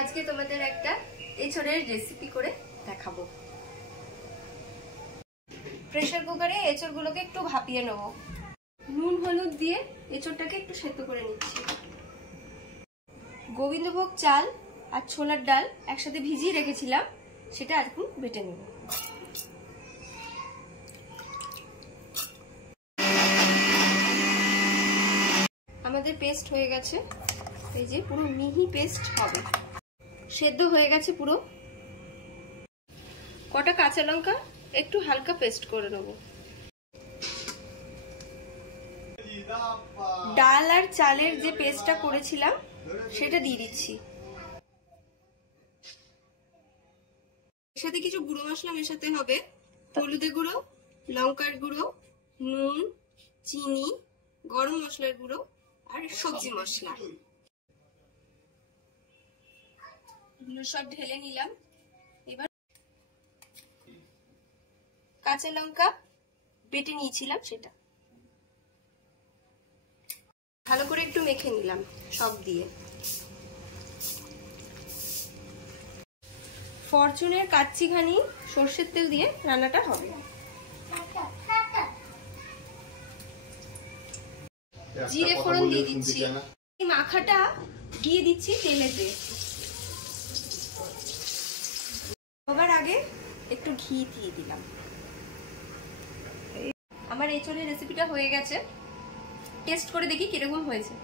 আজকে তোমাদের একটা এঁচড়ের রেসিপি করে দেখাবো। প্রেসার কুকারে এঁচড়গুলোকে একটু ভাপিয়ে নেব। নুন হলুদ দিয়ে এঁচড়টাকে একটু সেদ্ধ করে নিচ্ছি। গোবিন্দভোগ চাল আর ছোলার ডাল একসাথে ভিজিয়ে রেখেছিলাম, সেটা এখন বেটে নেব। আমাদের পেস্ট হয়ে গেছে, এই যে পুরো মিহি পেস্ট হবে। সেদ্ধ হয়ে গেছে পুরো। কটা কাঁচা লঙ্কা একটু হালকা পেস্ট করে নেব। ডাল আর চালের যে পেস্টটা করেছিলাম সেটা দিয়ে দিচ্ছি। এর সাথে কিছু গুঁড়ো মশলা মেশাতে হবে। হলুদের গুঁড়ো, লঙ্কার গুঁড়ো, নুন, চিনি, গরম মশলার গুঁড়ো আর সবজি মশলা। এগুলো সব ঢেলে নিলাম। এবার কাঁচা লঙ্কা বেটে নিয়েছিলাম সেটা ভালো করে একটু মেখে নিলাম সব দিয়ে। ফরচুনের কাচ্চিঘানি সর্ষের তেল দিয়ে রান্নাটা হবে। জিরে ফোড়ন দিয়ে দিচ্ছি। এই মাখাটা দিয়ে দিচ্ছি তেলেতে। সবার আগে একটু ঘি দিয়ে দিলাম। আমার এঁচড়ের রেসিপিটা হয়ে গেছে, টেস্ট করে দেখি কিরকম হয়েছে।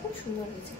খুব সুন্দর হয়েছে।